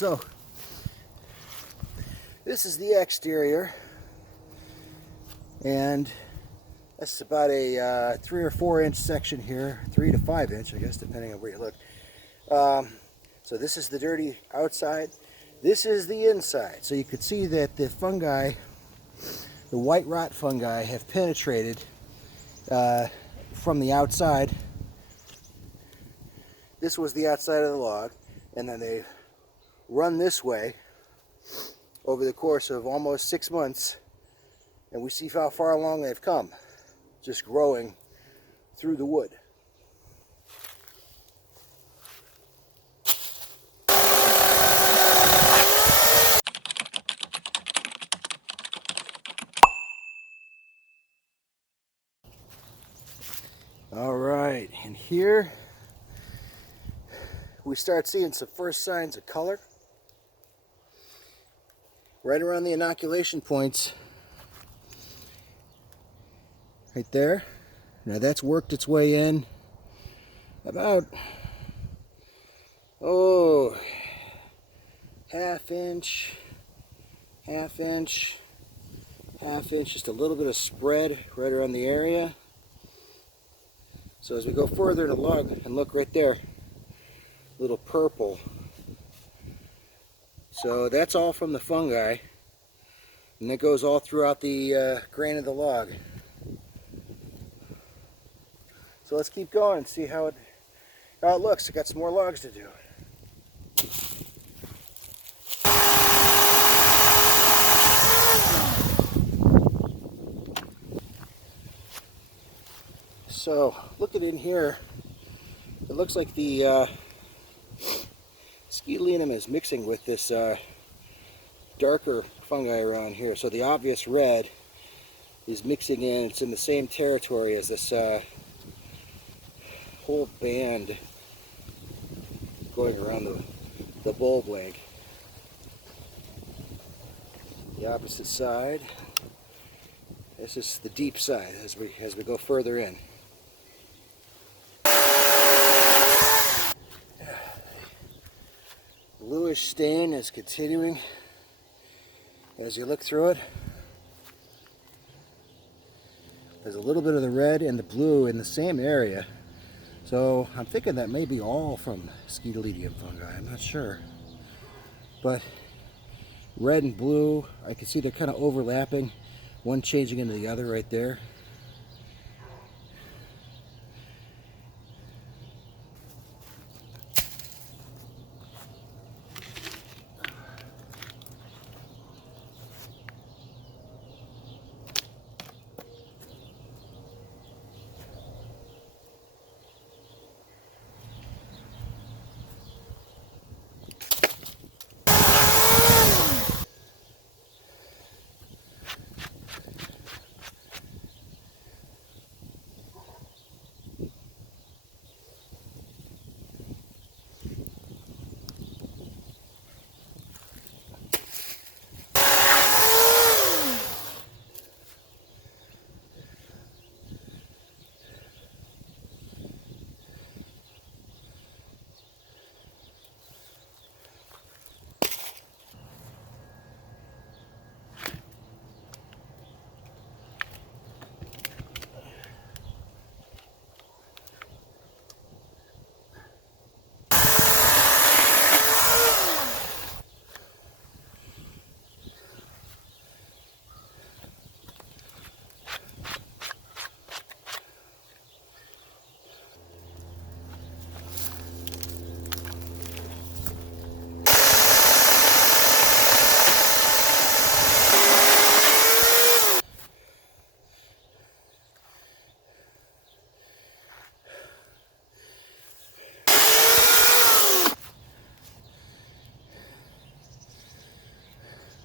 So this is the exterior, and that's about a 3 or 4 inch section here, 3 to 5 inch, I guess, depending on where you look. So this is the dirty outside. This is the inside. So you could see that the fungi, the white rot fungi, have penetrated from the outside. This was the outside of the log, and then they run this way over the course of almost 6 months, and we see how far along they've come, just growing through the wood. All right, and here we start seeing some first signs of color. Right around the inoculation points, right there. Now that's worked its way in about, half inch, just a little bit of spread right around the area. So as we go further in the log and look right there, little purple. So that's all from the fungi, and that goes all throughout the grain of the log. So let's keep going and see how it looks. I got some more logs to do. So looking in here, it looks like the Scytalidium is mixing with this darker fungi around here. So the obvious red is mixing in. It's in the same territory as this whole band going around the bulb length. The opposite side. This is the deep side as we go further in. Bluish stain is continuing as you look through it. There's a little bit of the red and the blue in the same area. So I'm thinking that may be all from Scytalidium fungi. I'm not sure. But red and blue, I can see they're kind of overlapping. One changing into the other right there.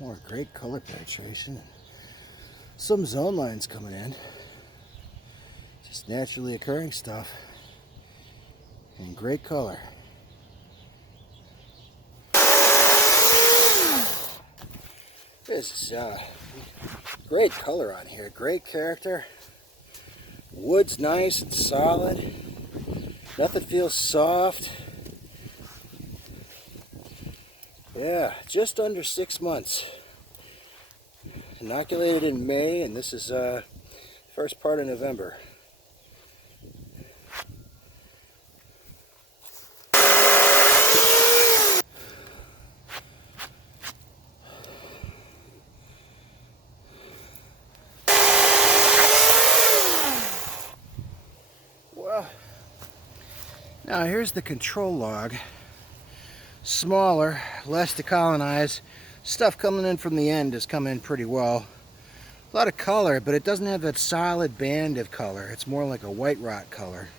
More great color penetration. Some zone lines coming in. Just naturally occurring stuff. And great color. This is great color on here. Great character. Wood's nice and solid. Nothing feels soft. Yeah, just under 6 months. Inoculated in May, and this is first part of November. Well, now here's the control log. Smaller, less to colonize. Stuff coming in from the end has come in pretty well. A lot of color, but it doesn't have that solid band of color. It's more like a white rot color.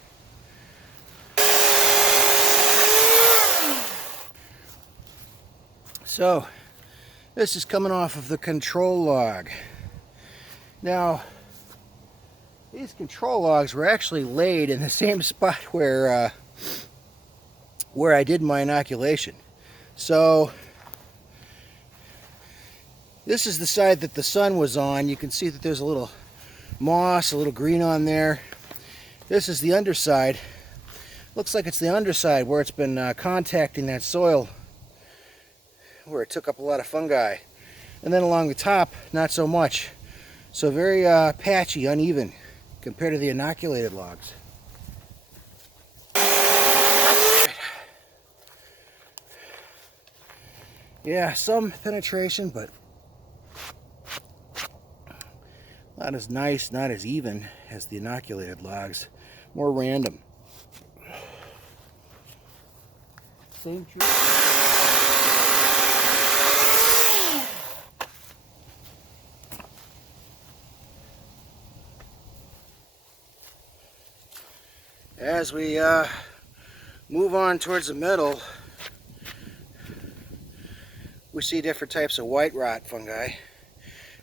So, this is coming off of the control log. Now, these control logs were actually laid in the same spot where I did my inoculation. So, this is the side that the sun was on. You can see that there's a little moss, a little green on there. This is the underside. Looks like it's the underside where it's been contacting that soil, where it took up a lot of fungi. And then along the top, not so much. So very patchy, uneven compared to the inoculated logs. Yeah, some penetration, but not as nice, not as even as the inoculated logs. More random. Same tree. As we move on towards the middle, we see different types of white rot fungi.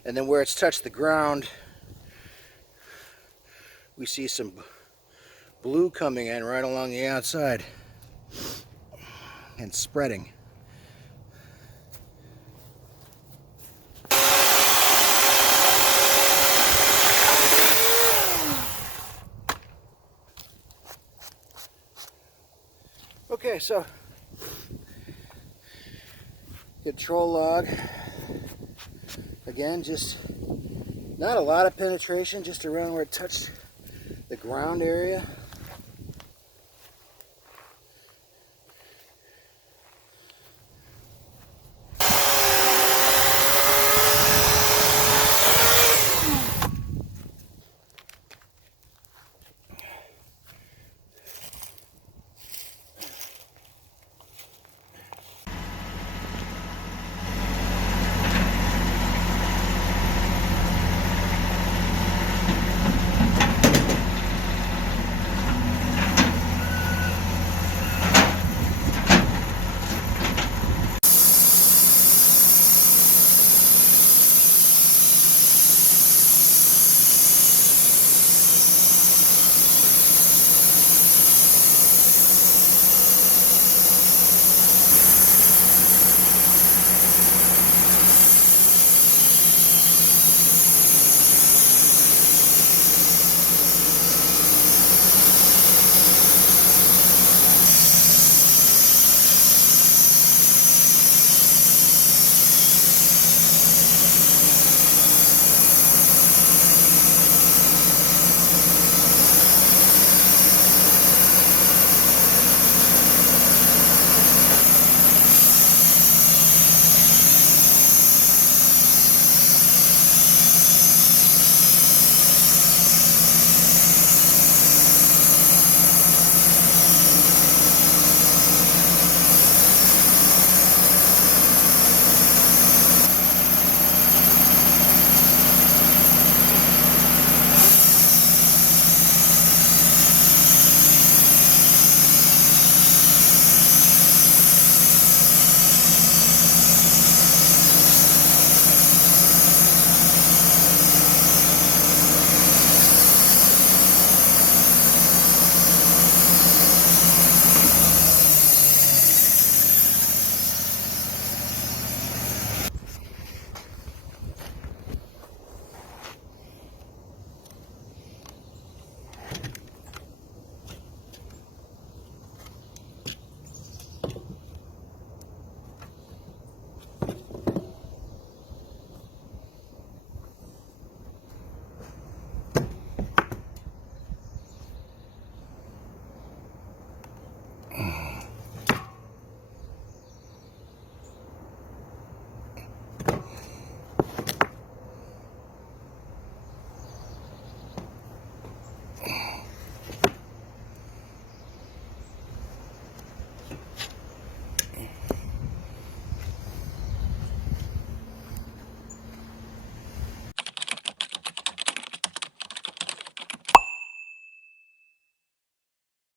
And then where it's touched the ground, we see some blue coming in right along the outside and spreading. Okay, so control log. Again, just not a lot of penetration, just around where it touched the ground area.